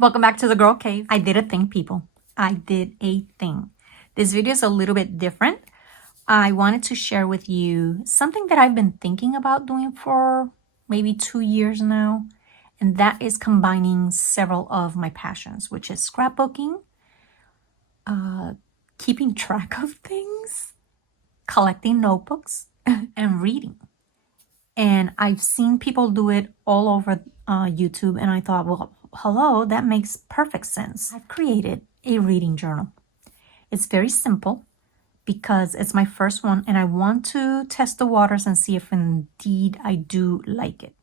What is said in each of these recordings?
Welcome back to the Girl Cave. I did a thing, people. I did a thing. This video is a little bit different. I wanted to share with you something that I've been thinking about doing for maybe 2 years now. And that is combining several of my passions, which is scrapbooking, keeping track of things, collecting notebooks, and reading. And I've seen people do it all over YouTube, and I thought, well, hello, that makes perfect sense. I've created a reading journal. It's very simple because it's my first one, and I want to test the waters and see if indeed I do like it.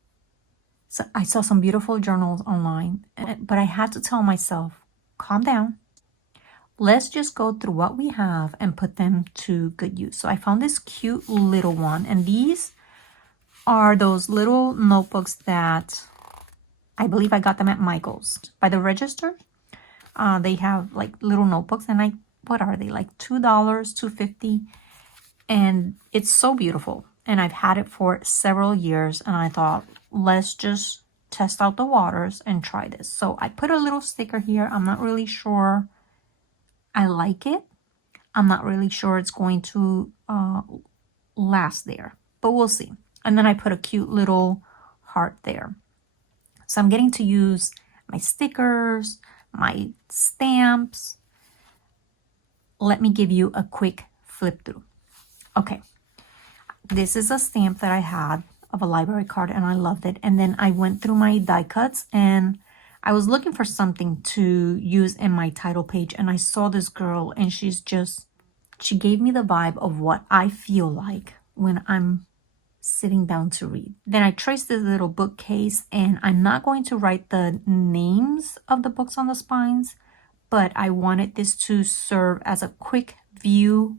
So I saw some beautiful journals online, but I had to tell myself, calm down. Let's just go through what we have and put them to good use. So I found this cute little one, and these are those little notebooks that I believe I got them at Michael's by the register. They have like little notebooks, and what are they, like $2, $2.50, and it's so beautiful. And I've had it for several years, and I thought, let's just test out the waters and try this. So I put a little sticker here. I'm not really sure I like it. I'm not really sure it's going to last there, but we'll see. And then I put a cute little heart there. So I'm getting to use my stickers, my stamps. Let me give you a quick flip through. Okay, this is a stamp that I had of a library card, and I loved it. And then I went through my die cuts, and I was looking for something to use in my title page, and I saw this girl, and she gave me the vibe of what I feel like when I'm sitting down to read. Then I traced this little bookcase, and I'm not going to write the names of the books on the spines, but I wanted this to serve as a quick view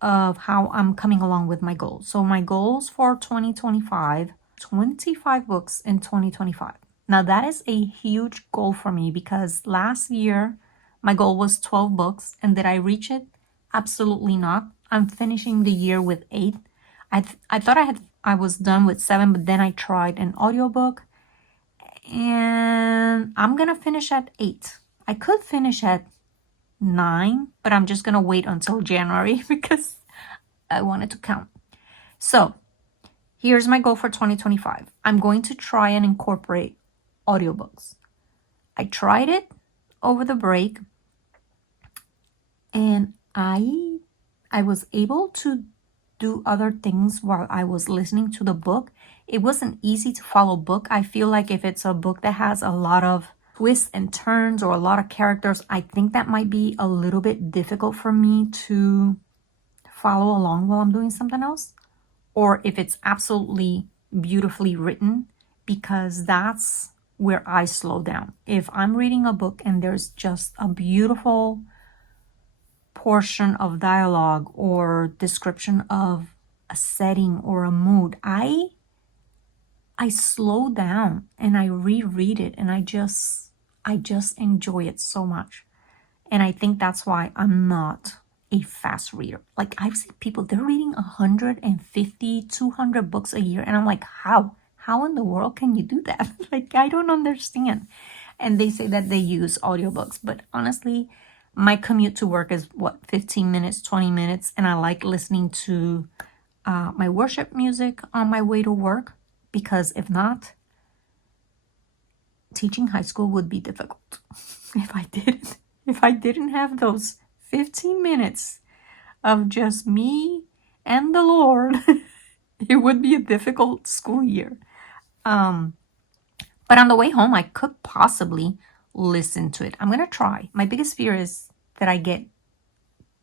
of how I'm coming along with my goals. So my goals for 2025, 25 books in 2025. Now that is a huge goal for me because last year my goal was 12 books, and did I reach it? Absolutely not. I'm finishing the year with 8. I thought I was done with 7, but then I tried an audiobook, and I'm gonna finish at 8. I could finish at 9, but I'm just gonna wait until January because I wanted to count. So here's my goal for 2025. I'm going to try and incorporate audiobooks. I tried it over the break, and I was able to do other things while I was listening to the book. It wasn't easy to follow book. I feel like if it's a book that has a lot of twists and turns or a lot of characters, I think that might be a little bit difficult for me to follow along while I'm doing something else. Or if it's absolutely beautifully written, because that's where I slow down. If I'm reading a book and there's just a beautiful portion of dialogue or description of a setting or a mood, I slow down and I reread it, and I just enjoy it so much. And I think that's why I'm not a fast reader. Like, I've seen people, they're reading 150, 200 books a year, and I'm like, how in the world can you do that? Like, I don't understand. And they say that they use audiobooks, but honestly, my commute to work is 15 minutes, 20 minutes, and I like listening to my worship music on my way to work, because if not, teaching high school would be difficult. If I didn't have those 15 minutes of just me and the Lord, it would be a difficult school year. But on the way home, I could possibly listen to it. I'm going to try. My biggest fear is that I get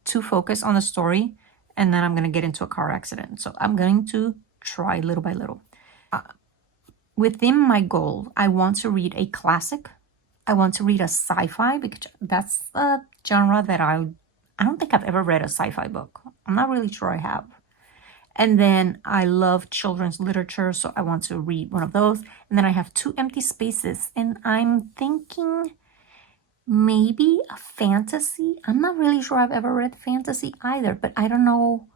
too focused on the story, and then I'm going to get into a car accident. So I'm going to try little by little. Within my goal, I want to read a classic. I want to read a sci-fi, because that's a genre that I don't think I've ever read a sci-fi book. I'm not really sure I have. And then I love children's literature, so I want to read one of those. And then I have 2 empty spaces, and I'm thinking maybe a fantasy. I'm not really sure I've ever read fantasy either, but I don't know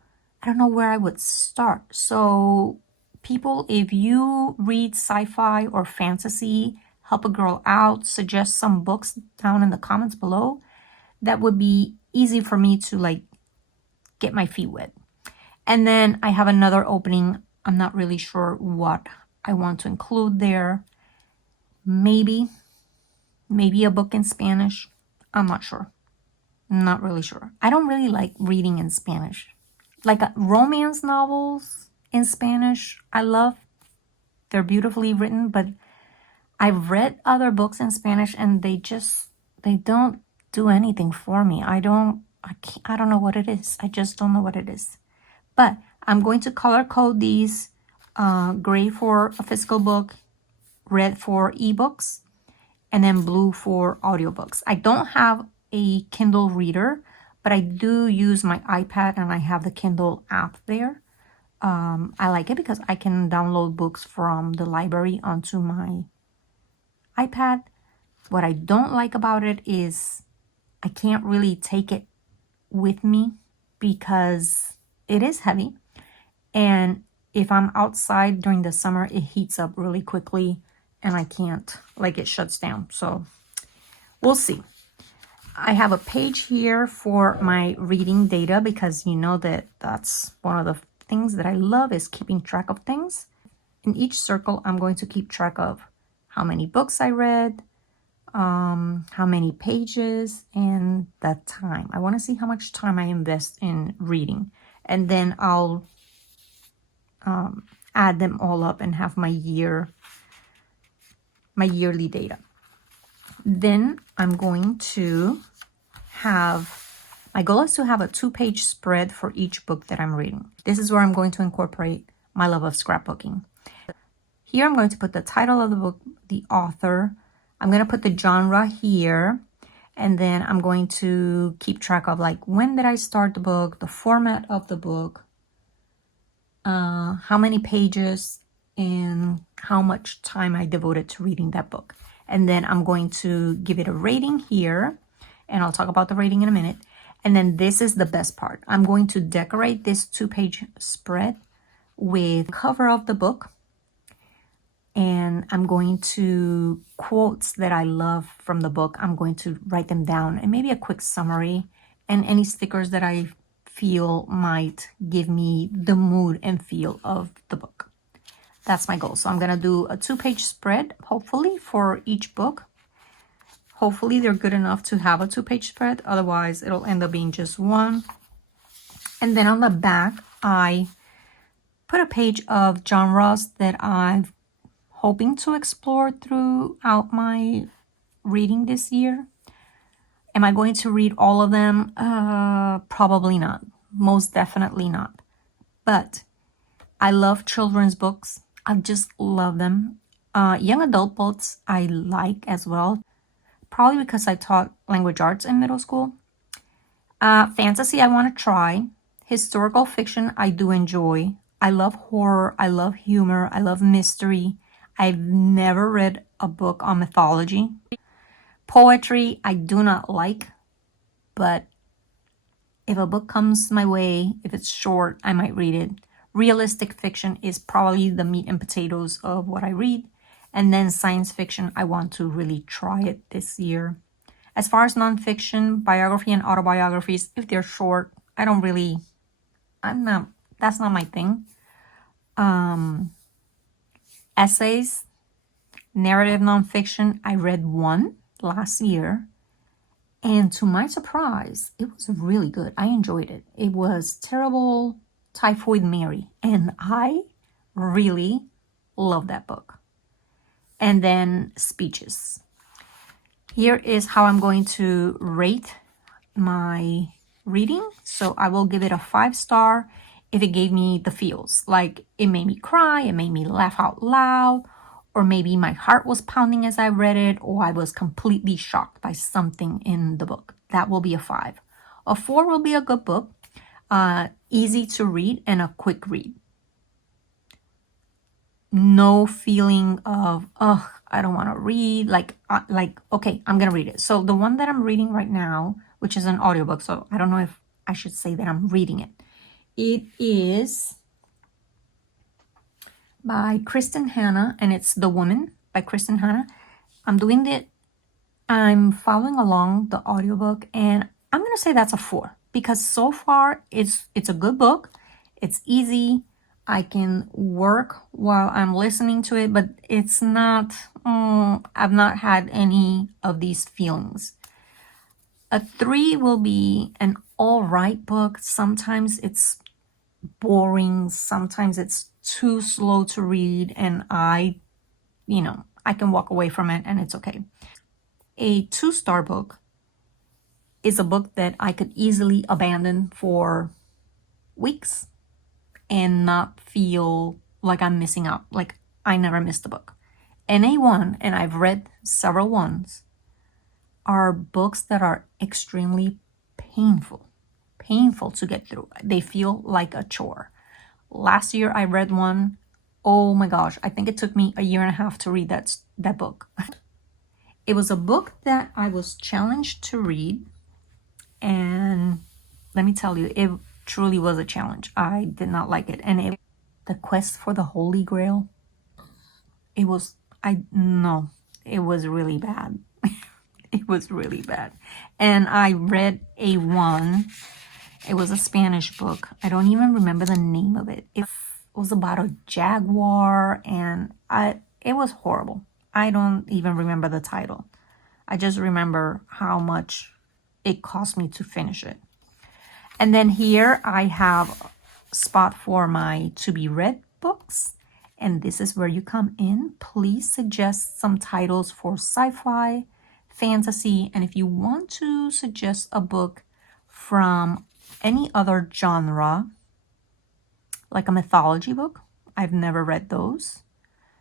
where I would start. So people, if you read sci-fi or fantasy, help a girl out, suggest some books down in the comments below, that would be easy for me to like get my feet wet. And then I have another opening. I'm not really sure what I want to include there. Maybe a book in Spanish. I'm not sure. I'm not really sure. I don't really like reading in Spanish. Like romance novels in Spanish, I love. They're beautifully written, but I've read other books in Spanish and they don't do anything for me. I don't know what it is. I just don't know what it is. But I'm going to color code these, gray for a physical book, red for ebooks, and then blue for audiobooks. I don't have a Kindle reader, but I do use my iPad and I have the Kindle app there. I like it because I can download books from the library onto my iPad. What I don't like about it is I can't really take it with me because it is heavy. And if I'm outside during the summer, it heats up really quickly and I can't, like it shuts down. So we'll see. I have a page here for my reading data because you know that's one of the things that I love is keeping track of things. In each circle, I'm going to keep track of how many books I read, how many pages, and the time. I want to see how much time I invest in reading. And then I'll add them all up and have my yearly data. Then I'm going to my goal is to have a 2-page spread for each book that I'm reading. This is where I'm going to incorporate my love of scrapbooking. Here I'm going to put the title of the book, the author. I'm going to put the genre here. And then I'm going to keep track of like when did I start the book, the format of the book, how many pages, and how much time I devoted to reading that book. And then I'm going to give it a rating here. And I'll talk about the rating in a minute. And then this is the best part. I'm going to decorate this 2-page spread with the cover of the book. And I'm going to quotes that I love from the book. I'm going to write them down and maybe a quick summary and any stickers that I feel might give me the mood and feel of the book. That's my goal. So I'm going to do a 2-page spread, hopefully, for each book. Hopefully they're good enough to have a 2-page spread. Otherwise, it'll end up being just one. And then on the back, I put a page of genres that I'm hoping to explore throughout my reading this year. Am I going to read all of them? Probably not. Most definitely not. But I love children's books. I just love them. Young adult books I like as well. Probably because I taught language arts in middle school. Fantasy I want to try. Historical fiction I do enjoy. I love horror. I love humor. I love mystery. I've never read a book on mythology. Poetry I do not like, but if a book comes my way, if it's short, I might read it. Realistic fiction is probably the meat and potatoes of what I read. And then science fiction, I want to really try it this year. As far as nonfiction, biography and autobiographies, if they're short, that's not my thing. Essays, narrative nonfiction, I read one last year. And to my surprise, it was really good. I enjoyed it. It was Terrible Typhoid Mary. And I really love that book. And then speeches. Here is how I'm going to rate my reading. So I will give it a 5-star if it gave me the feels. Like it made me cry, it made me laugh out loud, or maybe my heart was pounding as I read it, or I was completely shocked by something in the book. That will be a 5. A 4 will be a good book, easy to read and a quick read. No feeling of, I don't want to read. Like, okay, I'm going to read it. So the one that I'm reading right now, which is an audiobook, so I don't know if I should say that I'm reading it. It is by Kristin Hannah, and it's The Woman by Kristin Hannah. I'm following along the audiobook, and I'm gonna say that's a 4 because so far it's a good book. It's easy. I can work while I'm listening to it, but it's not, I've not had any of these feelings. A 3 will be an all right book. Sometimes it's boring, sometimes it's too slow to read, and I can walk away from it and it's okay. A 2-star book is a book that I could easily abandon for weeks and not feel like I'm missing out. Like I never missed a book. And A1, and I've read several ones, are books that are extremely painful to get through. They feel like a chore. Last year I read one. Oh my gosh, I think it took me a year and a half to read that book. It was a book that I was challenged to read, and let me tell you, it truly was a challenge. I did not like it. And The Quest for the Holy Grail, it was really bad. It was really bad. And I read A1. It was a Spanish book. I don't even remember the name of it. It was about a jaguar, and it was horrible. I don't even remember the title. I just remember how much it cost me to finish it. And then here I have a spot for my to be read books. And this is where you come in. Please suggest some titles for sci-fi, fantasy, and if you want to suggest a book from any other genre, like a mythology book, I've never read those.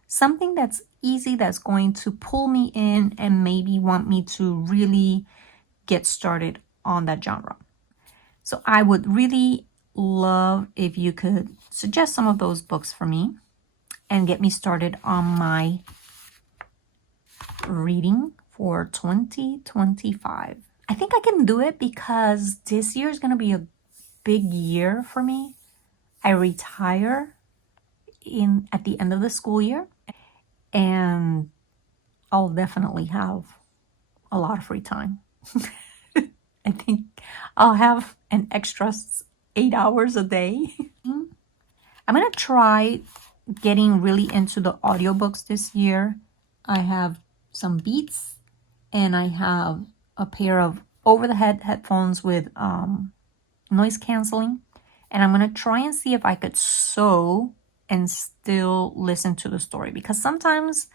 Something that's easy, that's going to pull me in and maybe want me to really get started on that genre. So I would really love if you could suggest some of those books for me and get me started on my reading for 2025. I think I can do it because this year is going to be a big year for me. I retire at the end of the school year, and I'll definitely have a lot of free time. I think I'll have an extra 8 hours a day. I'm going to try getting really into the audiobooks this year. I have some Beats, and I have a pair of over-the-head headphones with noise canceling. And I'm going to try and see if I could sew and still listen to the story. Because sometimes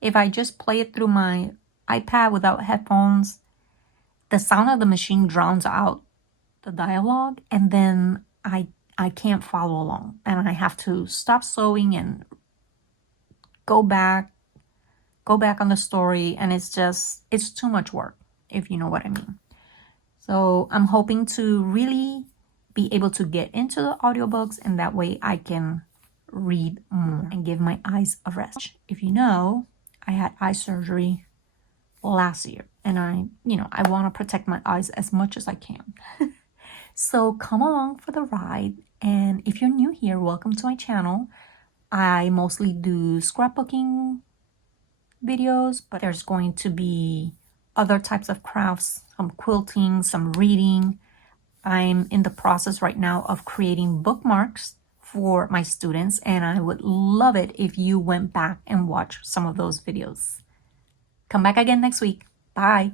if I just play it through my iPad without headphones, the sound of the machine drowns out the dialogue, and then I can't follow along, and I have to stop sewing and go back on the story, and it's too much work, if you know what I mean. So I'm hoping to really be able to get into the audiobooks, and that way I can read more and give my eyes a rest. If you know, I had eye surgery last year, and I want to protect my eyes as much as I can. So come along for the ride. And if you're new here, welcome to my channel. I mostly do scrapbooking videos, but there's going to be other types of crafts, some quilting, some reading. I'm in the process right now of creating bookmarks for my students, and I would love it if you went back and watched some of those videos. Come back again next week. Bye.